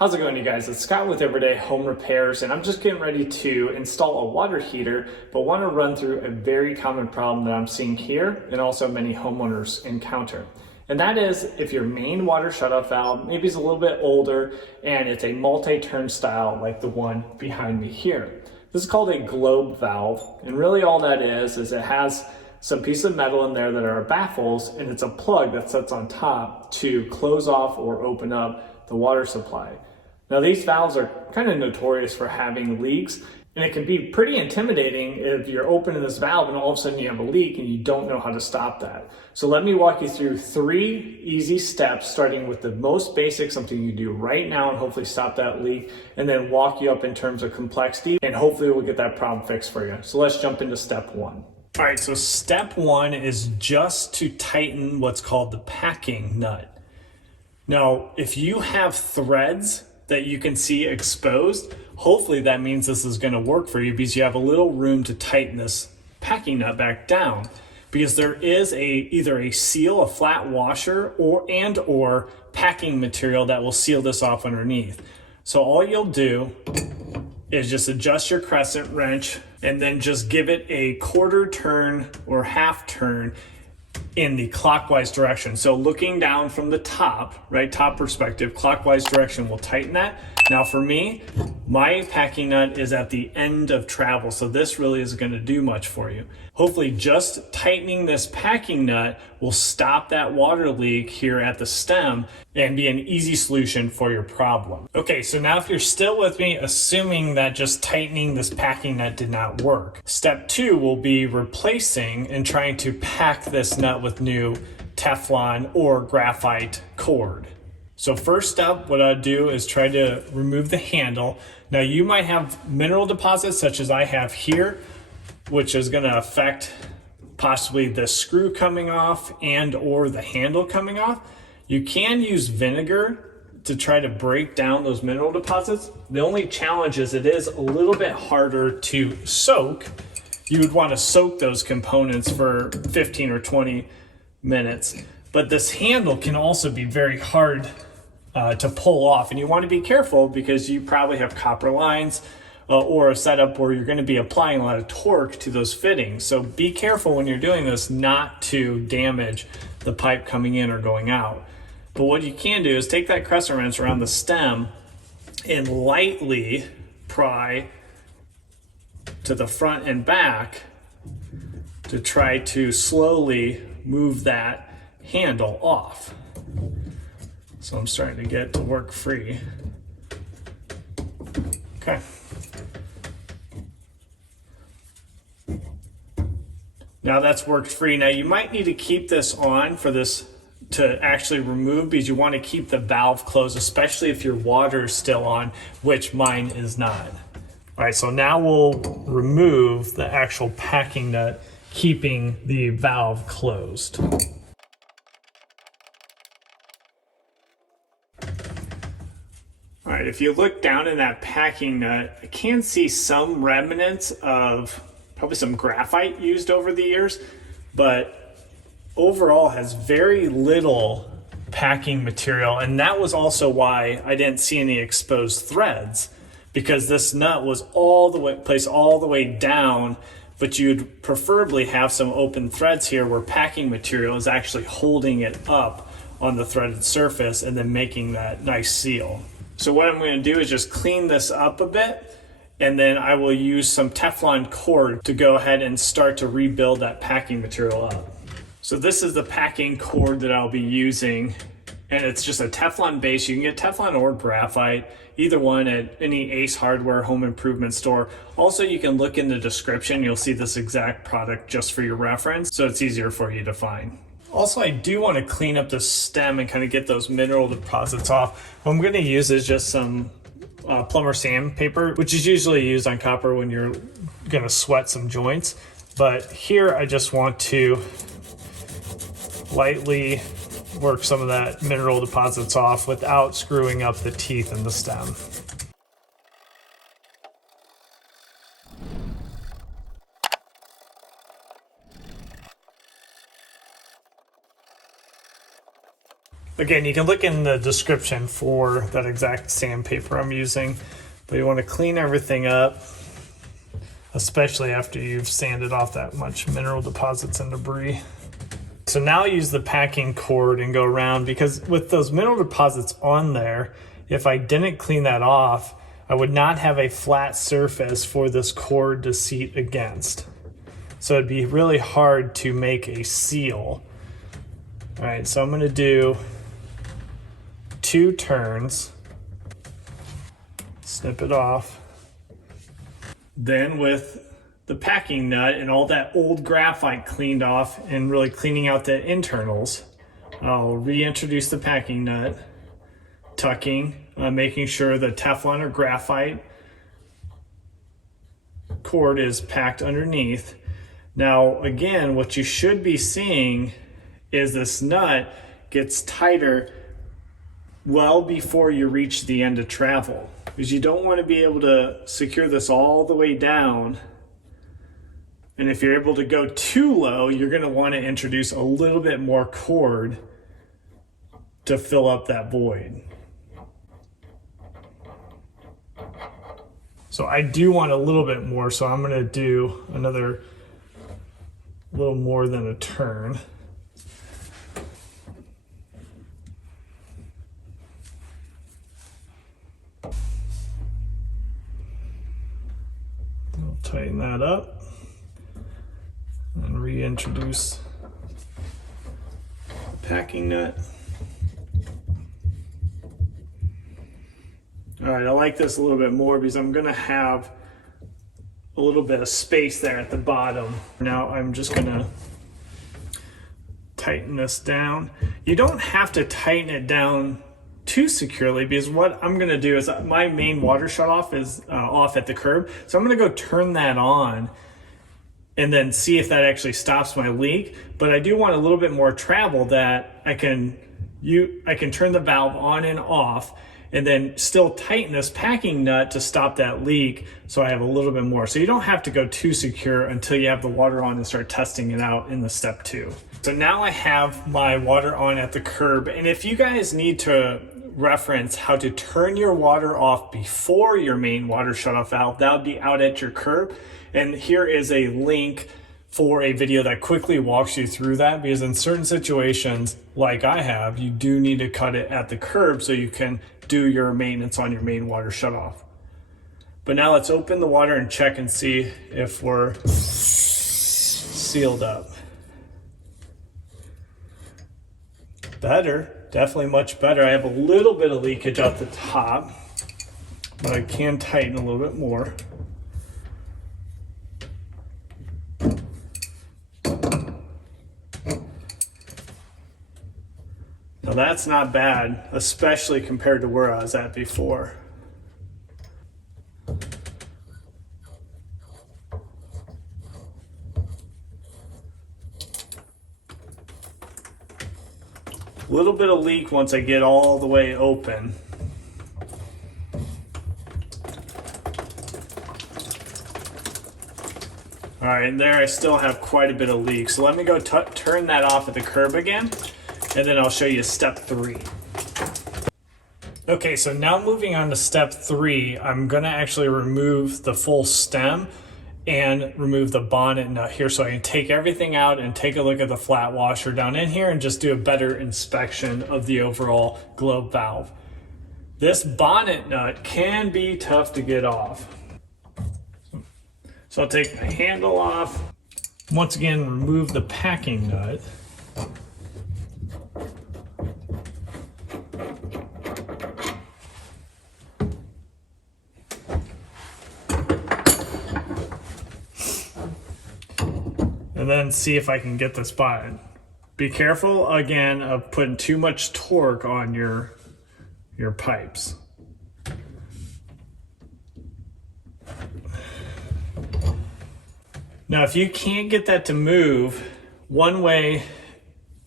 How's it going, you guys? It's Scott with Everyday Home Repairs, and I'm just getting ready to install a water heater, but want to run through a very common problem that I'm seeing here and also many homeowners encounter. And that is if your main water shutoff valve maybe is a little bit older and it's a multi-turn style like the one behind me here. This is called a globe valve, and really all that is it has some piece of metal in there that are baffles, and it's a plug that sits on top to close off or open up the water supply. Now these valves are kind of notorious for having leaks, and it can be pretty intimidating if you're opening this valve and all of a sudden you have a leak and you don't know how to stop that. So let me walk you through 3 easy steps, starting with the most basic, something you do right now and hopefully stop that leak, and then walk you up in terms of complexity, and hopefully we'll get that problem fixed for you. So let's jump into step 1. All right, so step 1 is just to tighten what's called the packing nut. Now, if you have threads that you can see exposed, hopefully that means this is going to work for you because you have a little room to tighten this packing nut back down, because there is either a seal, a flat washer, or packing material that will seal this off underneath. So all you'll do is just adjust your crescent wrench and then just give it a quarter turn or half turn in the clockwise direction. So looking down from the top, right, top perspective, clockwise direction will tighten that. Now for me, my packing nut is at the end of travel, so this really isn't going to do much for you. Hopefully just tightening this packing nut will stop that water leak here at the stem and be an easy solution for your problem. Okay, so now if you're still with me, assuming that just tightening this packing nut did not work, step 2 will be replacing and trying to pack this nut with new Teflon or graphite cord. So first up, what I'd do is try to remove the handle. Now you might have mineral deposits such as I have here, which is going to affect possibly the screw coming off and or the handle coming off. You can use vinegar to try to break down those mineral deposits. The only challenge is it is a little bit harder to soak. You would want to soak those components for 15 or 20 minutes. But this handle can also be very hard to pull off, and you want to be careful because you probably have copper lines or a setup where you're going to be applying a lot of torque to those fittings. So be careful when you're doing this not to damage the pipe coming in or going out. But what you can do is take that crescent wrench around the stem and lightly pry to the front and back to try to slowly move that handle off. So I'm starting to get to work free. Okay. Now that's worked free. Now you might need to keep this on for this to actually remove, because you want to keep the valve closed, especially if your water is still on, which mine is not. All right, so now we'll remove the actual packing nut, keeping the valve closed. All right, if you look down in that packing nut, I can see some remnants of probably some graphite used over the years, but overall has very little packing material. And that was also why I didn't see any exposed threads, because this nut was placed all the way down, but you'd preferably have some open threads here where packing material is actually holding it up on the threaded surface and then making that nice seal. So what I'm going to do is just clean this up a bit, and then I will use some Teflon cord to go ahead and start to rebuild that packing material up. So this is the packing cord that I'll be using, and it's just a Teflon base. You can get Teflon or graphite, either one at any Ace Hardware home improvement store. Also, you can look in the description. You'll see this exact product just for your reference, so it's easier for you to find. Also, I do want to clean up the stem and kind of get those mineral deposits off. What I'm going to use is just some plumber sandpaper, which is usually used on copper when you're going to sweat some joints. But here I just want to lightly work some of that mineral deposits off without screwing up the teeth in the stem. Again, you can look in the description for that exact sandpaper I'm using, but you want to clean everything up, especially after you've sanded off that much mineral deposits and debris. So now use the packing cord and go around, because with those mineral deposits on there, if I didn't clean that off, I would not have a flat surface for this cord to seat against. So it'd be really hard to make a seal. All right, so I'm gonna do 2 turns, snip it off. Then with the packing nut and all that old graphite cleaned off and really cleaning out the internals, I'll reintroduce the packing nut, tucking, making sure the Teflon or graphite cord is packed underneath. Now, again, what you should be seeing is this nut gets tighter well before you reach the end of travel, because you don't want to be able to secure this all the way down. And if you're able to go too low, you're going to want to introduce a little bit more cord to fill up that void. So I do want a little bit more, so I'm going to do another little more than a turn. I'll tighten that up and reintroduce the packing nut. All right, I like this a little bit more because I'm gonna have a little bit of space there at the bottom. Now I'm just gonna tighten this down. You don't have to tighten it down too securely, because what I'm gonna do is my main water shutoff is off at the curb. So I'm gonna go turn that on and then see if that actually stops my leak. But I do want a little bit more travel that I can turn the valve on and off and then still tighten this packing nut to stop that leak, so I have a little bit more. So you don't have to go too secure until you have the water on and start testing it out in the step 2. So now I have my water on at the curb, and if you guys need to reference how to turn your water off before your main water shutoff valve, that would be out at your curb. And here is a link for a video that quickly walks you through that, because in certain situations, like I have, you do need to cut it at the curb so you can do your maintenance on your main water shutoff. But now let's open the water and check and see if we're sealed up. Better, definitely much better. I have a little bit of leakage at the top, but I can tighten a little bit more. Now that's not bad, especially compared to where I was at before. A little bit of leak once I get all the way open. All right, and there I still have quite a bit of leak. So let me go turn that off at the curb again, and then I'll show you step 3. Okay, so now moving on to step 3, I'm gonna actually remove the full stem and remove the bonnet nut here, so I can take everything out and take a look at the flat washer down in here and just do a better inspection of the overall globe valve. This bonnet nut can be tough to get off. So I'll take the handle off. Once again, remove the packing nut. And then see if I can get this bonnet. Be careful again of putting too much torque on your pipes. Now, if you can't get that to move, one way,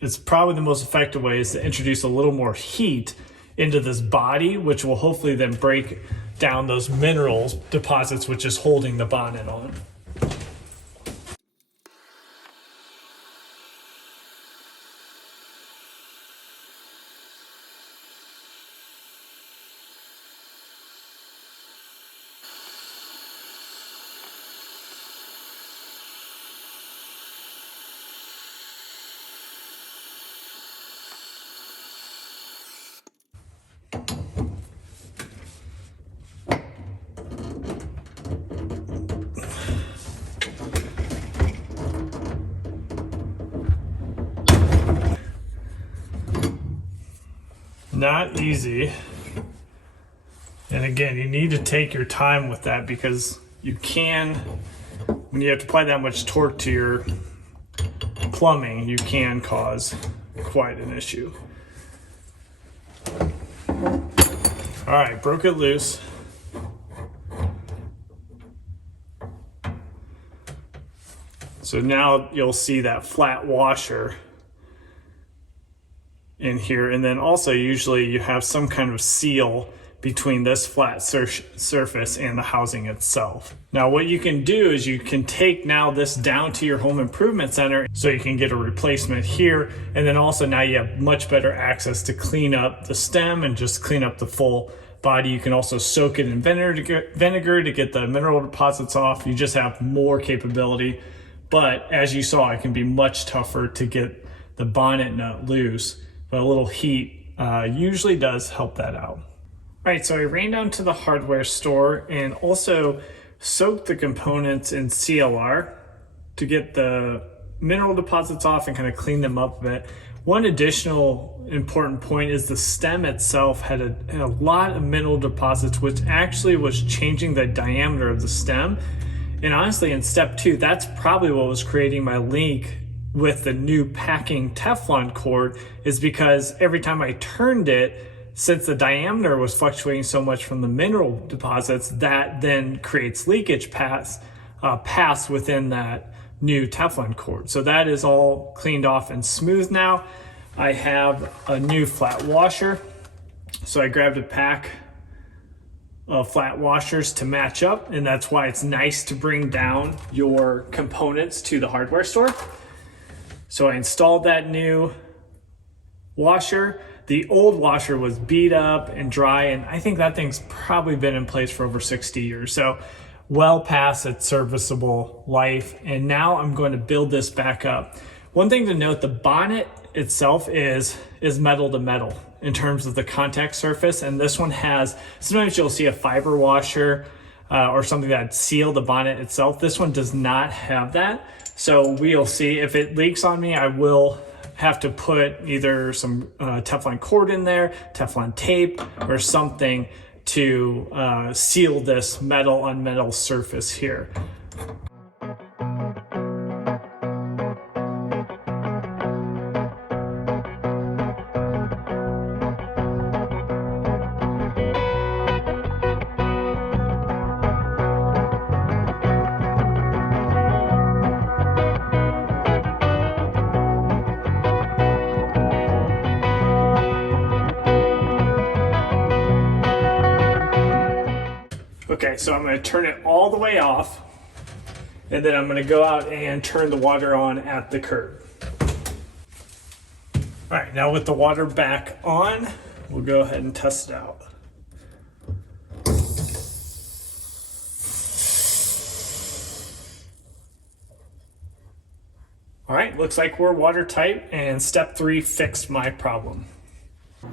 it's probably the most effective way, is to introduce a little more heat into this body, which will hopefully then break down those minerals deposits, which is holding the bonnet on. not easy. And again, you need to take your time with that because you can, when you have to apply that much torque to your plumbing, you can cause quite an issue. All right, broke it loose. So now you'll see that flat washer in here. And then also usually you have some kind of seal between this flat surface and the housing itself. Now what you can do is you can take now this down to your home improvement center so you can get a replacement here. And then also now you have much better access to clean up the stem and just clean up the full body. You can also soak it in vinegar to get the mineral deposits off. You just have more capability. But as you saw, it can be much tougher to get the bonnet nut loose, but a little heat usually does help that out. All right, so I ran down to the hardware store and also soaked the components in CLR to get the mineral deposits off and kind of clean them up a bit. One additional important point is the stem itself had a lot of mineral deposits, which actually was changing the diameter of the stem. And honestly, in step 2, that's probably what was creating my leak with the new packing Teflon cord, is because every time I turned it, since the diameter was fluctuating so much from the mineral deposits, that then creates leakage paths within that new Teflon cord. So that is all cleaned off and smooth now. I have a new flat washer. So I grabbed a pack of flat washers to match up, and that's why it's nice to bring down your components to the hardware store. So I installed that new washer. The old washer was beat up and dry, and I think that thing's probably been in place for over 60 years. So well past its serviceable life. And now I'm going to build this back up. One thing to note, the bonnet itself is metal to metal in terms of the contact surface. And this one has, sometimes you'll see a fiber washer or something that seal the bonnet itself. This one does not have that. So we'll see if it leaks on me, I will have to put either some Teflon cord in there, Teflon tape, or something to seal this metal on metal surface here. Okay, so I'm going to turn it all the way off, and then I'm going to go out and turn the water on at the curb. All right, now with the water back on, we'll go ahead and test it out. All right, looks like we're watertight, and step 3 fixed my problem.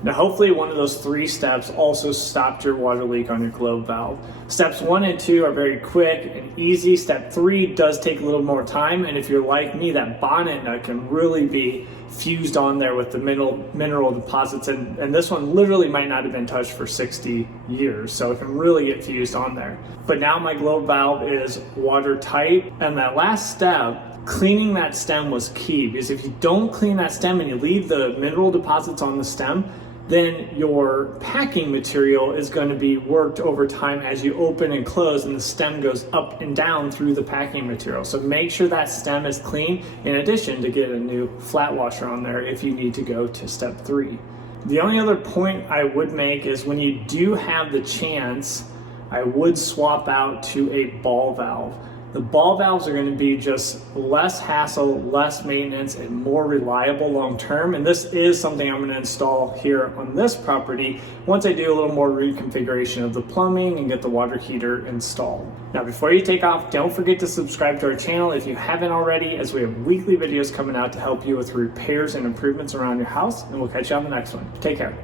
Now hopefully one of those 3 steps also stopped your water leak on your globe valve. Steps 1 and 2 are very quick and easy. Step 3 does take a little more time, and if you're like me, that bonnet nut can really be fused on there with the mineral deposits, and this one literally might not have been touched for 60 years, so it can really get fused on there. But now my globe valve is watertight, and that last step, cleaning that stem, was key, because if you don't clean that stem and you leave the mineral deposits on the stem, then your packing material is going to be worked over time as you open and close, and the stem goes up and down through the packing material. So make sure that stem is clean, in addition to get a new flat washer on there if you need to go to step 3. The only other point I would make is when you do have the chance, I would swap out to a ball valve. The ball valves are going to be just less hassle, less maintenance, and more reliable long term. And this is something I'm going to install here on this property once I do a little more reconfiguration of the plumbing and get the water heater installed. Now, before you take off, don't forget to subscribe to our channel if you haven't already, as we have weekly videos coming out to help you with repairs and improvements around your house. And we'll catch you on the next one. Take care.